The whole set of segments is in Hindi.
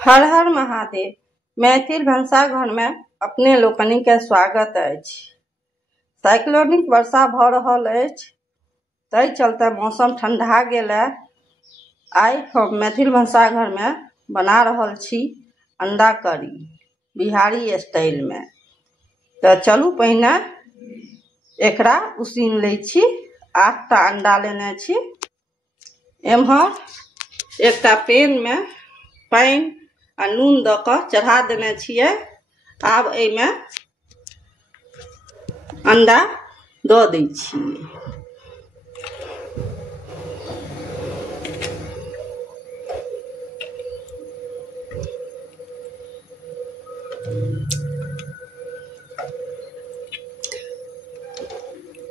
हर हर महादेव। मैथिल भनसाघर में अपने लोकनि के स्वागत अछि। साइक्लोनिक वर्षा भ रहल अछि, ताहि चलते मौसम ठंडा गेल। आइ हम मैथिल भनसाघर में बना रहल छी अंडा करी बिहारी स्टाइल में। तो चलू पहिने एकरा उसीन लै छी। 8टा अंडा लेने छी। एम्हर एकटा पैन में पानी आ नून द क चढ़ा देने छियै। आब एमे अंडा द दै छियै।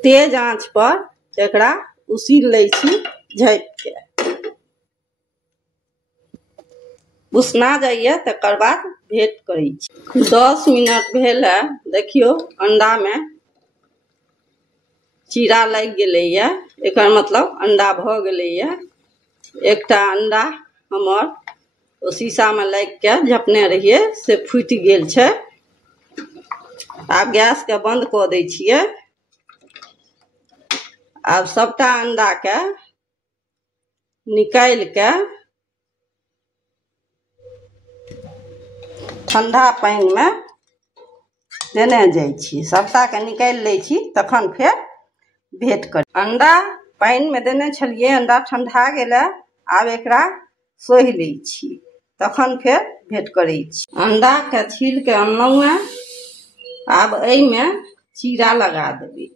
तेज आंच पर एकरा उसीन लै छी झाँप के। उसना जाइए तकर बाद भेंट करै छी। 10 मिनट भेल है। देखियो अंडा में चीरा लग गेलै है, एकर मतलब अंडा भ गेलै है। एकटा अंडा हमर ओ शीशा में लग के झपने रहिए से फूटि गेल छै। आब गैस के बंद क दै छियै। आब सबटा अंडा के निकाल के ठंडा पानी में देने जाइ छी। सबटा के निकाल लै छी तखन फेर भेंट कर। अंडा पानी में देने छलिए, अंडा ठंडा गेलै। आब एकरा सोहि लै छी तखन फेर भेंट करै छी। अंडा के छील के अनलहुँ हैं। आब एहि में चीरा लगा देबै।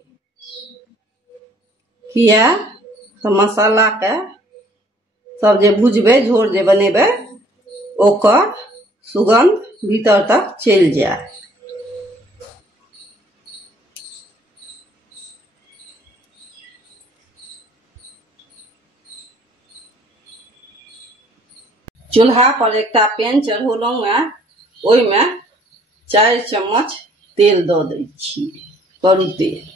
किया तो मसाला के सब जे भुजबै, झोर जे बनेबै, ओकर सुगंध भीतर तक चलि जाए। चूल्हा पर एकटा पैन चढ़ौलहुँ हैं। ओहि में 4 चम्मच तेल द दै छी, करू तेल।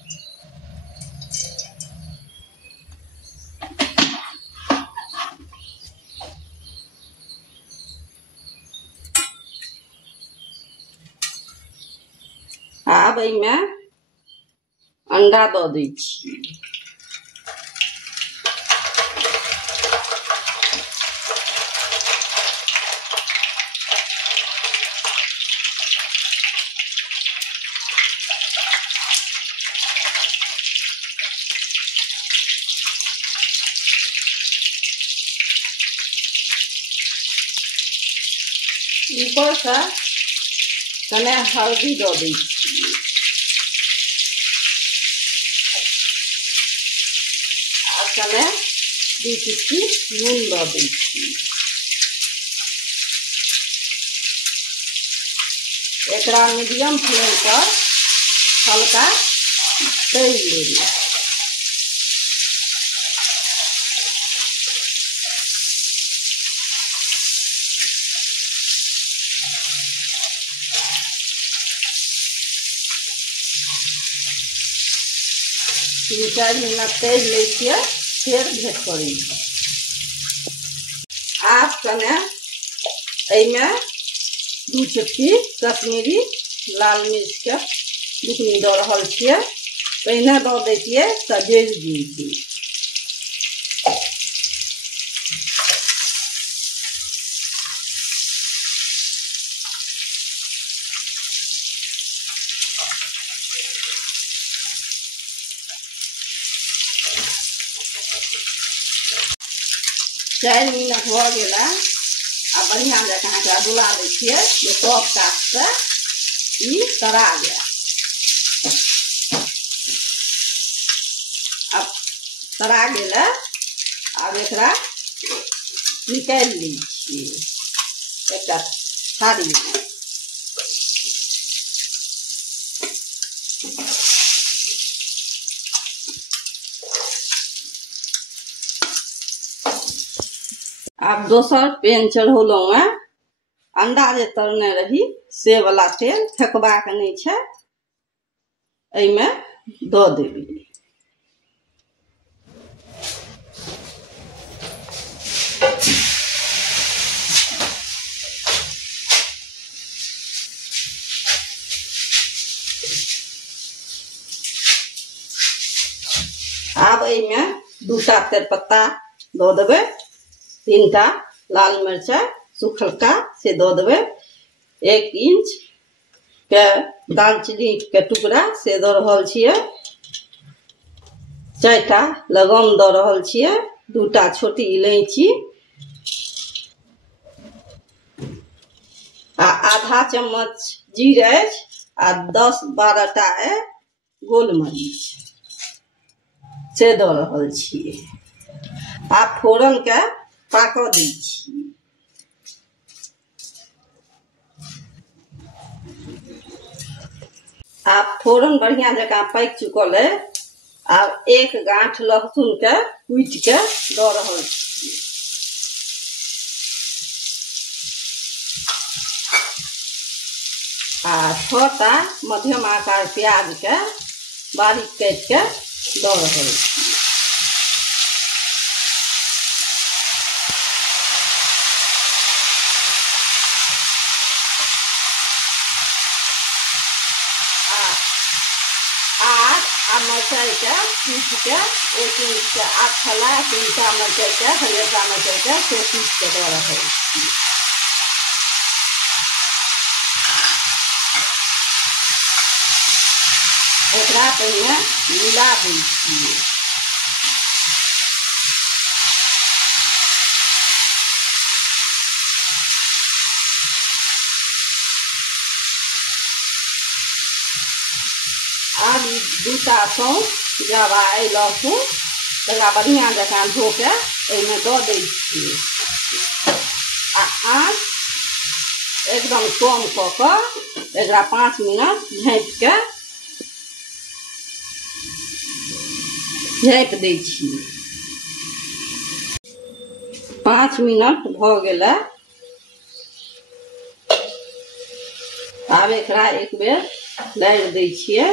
आब एहि में अंडा द दै छी। ऊपर से कने हल्दी द दै छी। आ कने 2 चुटकी नून द दै छी। एकरा मीडियम फ्लेम पर हल्का तैर लेबै। तीन 4 मिनट तैर लै छियै, फेर भेंट करै छी। आब कने एहिमे 2 चुटकी कश्मीरी लाल मिर्च के बुकनी द रहल छियै। पहिने द दैतियै तऽ जरि जैतै। चारि मिनट भ गेला। आ बढ़िया जकाँ एकरा डुला दै छियै जे सब कात से ई तरा जाए। अब तरा गेलै। आब एकरा निकालि लै छियै एकटा थारी में। आब दोसर पैन चढ़ौलहुँ हैं। अंडा जे तरने रही से वाला तेल फेकबाक नहीं छै, एहिमे द देबै। आब एहिमे 2टा तेजपत्ता दऽ देबै, 3टा लाल मिर्चाई सुखलका से दऽ देबै, 1 इंच के दालचीनी के टुकड़ा से दऽ रहल छियै, 4टा लवंग दऽ रहल छियै, 2टा छोटी इलायची आ आधा चम्मच जीरा आ 10-12टा गोलमरीच से दऽ रहल छियै। आब फोरन के पाकऽ दै छियै। आब फोरन बढ़िया जकाँ पाकि चुकल है। आब 1 गांठ लहसुन के कुटि के दऽ रहल छियै। आ 6टा मध्यम आकार प्याज के बारीक काटि के दऽ रहल छियै। आ मिरचाई के पीस के 1 इंच के 8 फला 3टा मिरचाई के हरियरका मिरचाई के से पीस के दऽ रहल छियै। एकरा पहिने मिला दै छियै। आब 2टा सौंफ जवा लहसुन तकरा बढ़िया जकाँ धो के एहिमे दऽ दै छियै। आ आँच एकदम कम कऽ कऽ एकरा 5 मिनट झाँपि दै छियै। 5 मिनट भऽ गेलै। आब एकरा एक बेर लारि दै छियै।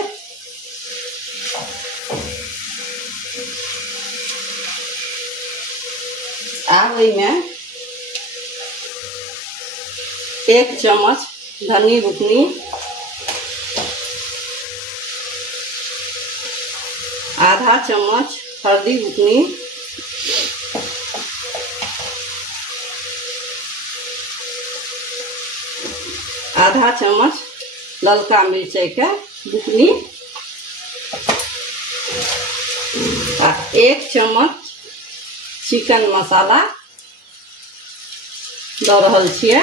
आब एहिमे 1 चम्मच धनी बुकनी, आधा चम्मच हल्दी बुकनी, आधा चम्मच ललका मिर्चाई के बुकनी आ 1 चम्मच चिकन मसाला दऽ रहल छियै।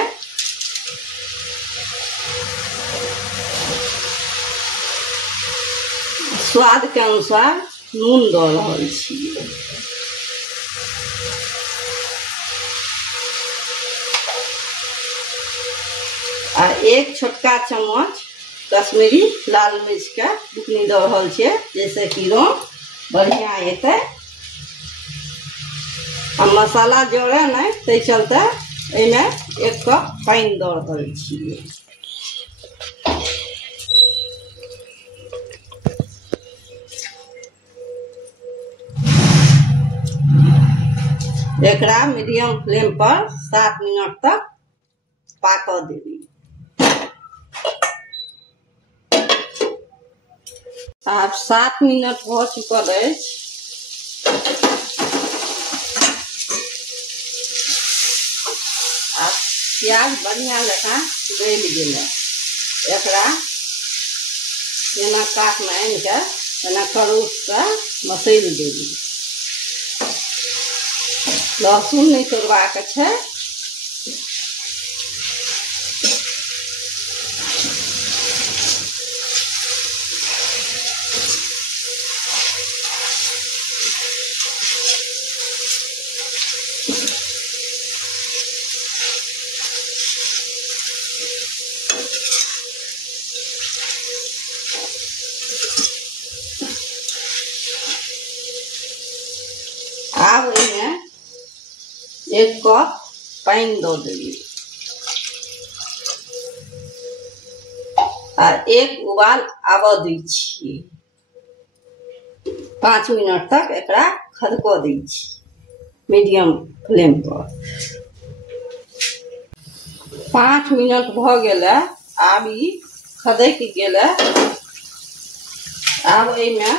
स्वाद के अनुसार नून दऽ रहल छियै। आ 1 छोटका चम्मच कश्मीरी लाल मिर्च के बुकनी दऽ रहल छियै, जैसे कि रंग बढ़िया एतै। आ मसाला जोड़े नहीं ताहि चलते एहिमे 1 कप पानि दऽ रहल छियै। एकरा मीडियम फ्लेम पर 7 मिनट तक पाकऽ देबै। आब 7 मिनट भऽ चुकल अछि। आब प्याज बढ़िया जकाँ गलि गेलै। एकरा जेना काटमे आनि के तेना करूससँ मसैल देबै। लहसुन नहीं तोड़बाक छै। आब एहिमे 1 कप पानि दऽ देबै आ 1 उबाल आबऽ दै छियै। 5 मिनट तक एकरा खदकऽ दै छी मीडियम फ्लेम पर। 5 मिनट भऽ गेलै। आब ई खदकि गेलै। आब एहिमे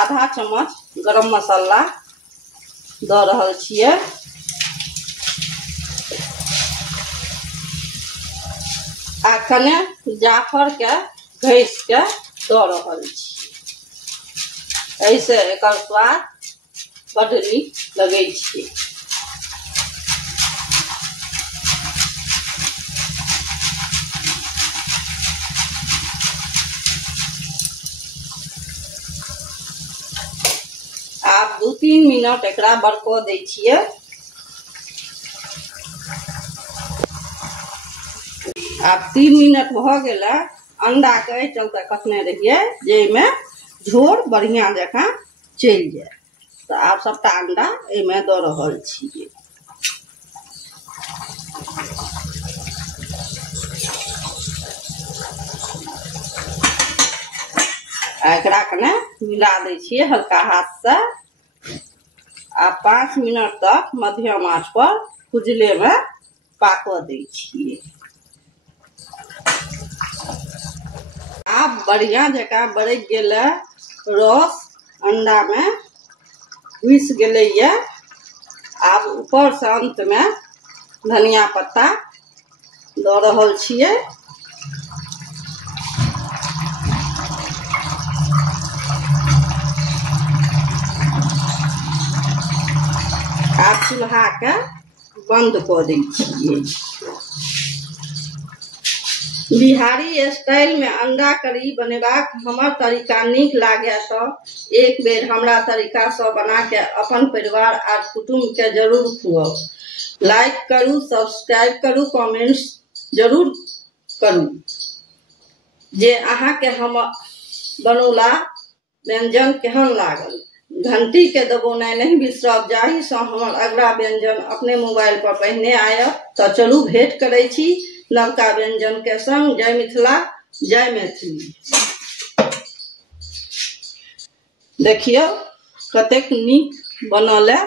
आधा चम्मच गरम मसाला दऽ रहल छियै। आ कने जाफर के घैस के दऽ रहल छी। ऐसे एकर स्वाद बड़ नीक लगै छै। आब 2-3 मिनट एकरा बरको दै छियै। आब 3 मिनट भ गेलै। अंडा के चलते कखने रहिए जे झोर बढ़िया जकाँ चलि जाए। तो आब सबटा अंडा एमे दऽ रहल छियै। एकरा कने मिला दै छियै हल्का हाथ से। आ 5 मिनट तक मध्यम आंच पर खुजले में पाकऽ दै छियै। आब बढ़िया जकाँ बरक गेलै, रस अंडा में घुस गेलै ये। आब ऊपर से अंत में धनिया पत्ता दऽ रहल छियै। आब चूल्हा के बंद कऽ दै छियै। बिहारी स्टाइल में अंडा करी बनेबाक हमर तरीका नीक लागे तो एक बेर हमरा तरीका से बना के अपन परिवार आ कुटुंब के जरूर खुआओ। लाइक करू, सब्सक्राइब करू, कमेंट्स जरूर करू जे अहाँ के हम बनौला व्यंजन केहन लागल। घंटी के दबौनाइ नहीं बिसरब, जाहि सँ हमर अगला व्यंजन अपने मोबाइल पर पहिने आयब। तो चलू भेंट करै छी नवका व्यंजन के संग। जय मिथिला, जय मैथिली। देखियो कतेक नीक बनल है।